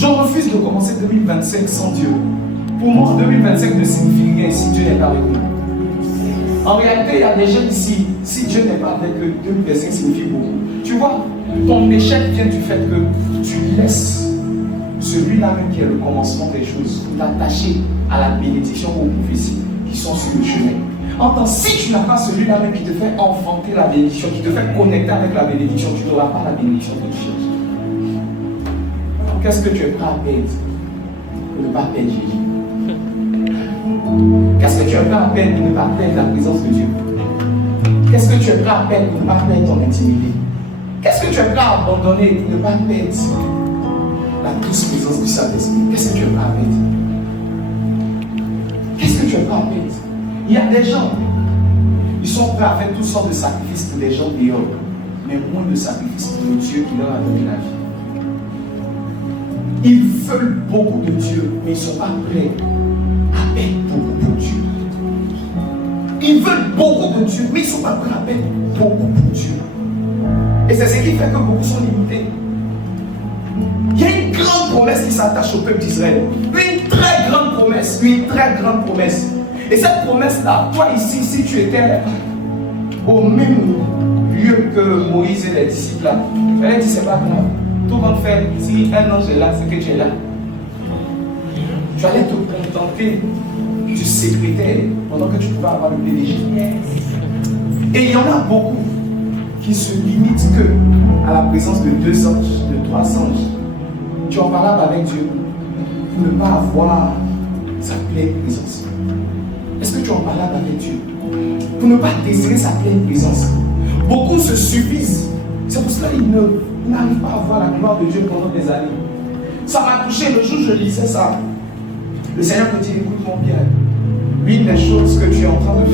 Je refuse de commencer 2025 sans Dieu. Pour moi, 2025 ne signifie rien si Dieu n'est pas avec nous. En réalité, il y a des gens ici, si Dieu n'est pas avec eux, 2025 signifie beaucoup. Tu vois, ton échec vient du fait que tu laisses celui-là même qui est le commencement des choses pour t'attacher à la bénédiction aux prophéties qui sont sur le chemin. Entends, si tu n'as pas celui-là même qui te fait enfanter la bénédiction, qui te fait connecter avec la bénédiction, tu n'auras pas la bénédiction que tu cherches. Qu'est-ce que tu es prêt à perdre pour ne pas perdre Jésus? Qu'est-ce que tu es prêt à perdre pour ne pas perdre la présence de Dieu? Qu'est-ce que tu es prêt à perdre pour ne pas perdre ton intimité? Qu'est-ce que tu es prêt à abandonner pour ne pas perdre la douce présence du Saint-Esprit? Qu'est-ce que tu es prêt à perdre? Qu'est-ce que tu es prêt à perdre? Il y a des gens, ils sont prêts à faire toutes sortes de sacrifices pour des gens dehors, mais moins de sacrifices pour le Dieu qui leur a donné la vie. Ils veulent beaucoup de Dieu, mais ils ne sont pas prêts à perdre beaucoup pour Dieu. Ils veulent beaucoup de Dieu, mais ils ne sont pas prêts à perdre beaucoup pour Dieu. Et c'est ce qui fait que beaucoup sont limités. Il y a une grande promesse qui s'attache au peuple d'Israël. Une très grande promesse. Une très grande promesse. Et cette promesse-là, toi ici, si tu étais au même lieu que Moïse et les disciples là, elle a dit c'est pas grave. Tout le monde fait, si un ange est là, c'est que tu es là. Tu allais te contenter du secrétaire pendant que tu pouvais avoir le PDG. Et il y en a beaucoup qui se limitent que à la présence de 2 anges, de 3 anges. Tu en parles avec Dieu pour ne pas avoir sa pleine présence. Est-ce que tu en parles avec Dieu pour ne pas désirer sa pleine présence? Beaucoup se suffisent. C'est pour cela qu'ils n'arrivent pas à voir la gloire de Dieu pendant des années. Ça m'a touché le jour où je lisais ça. Le Seigneur me dit, écoute mon bien, l'une des choses que tu es en train de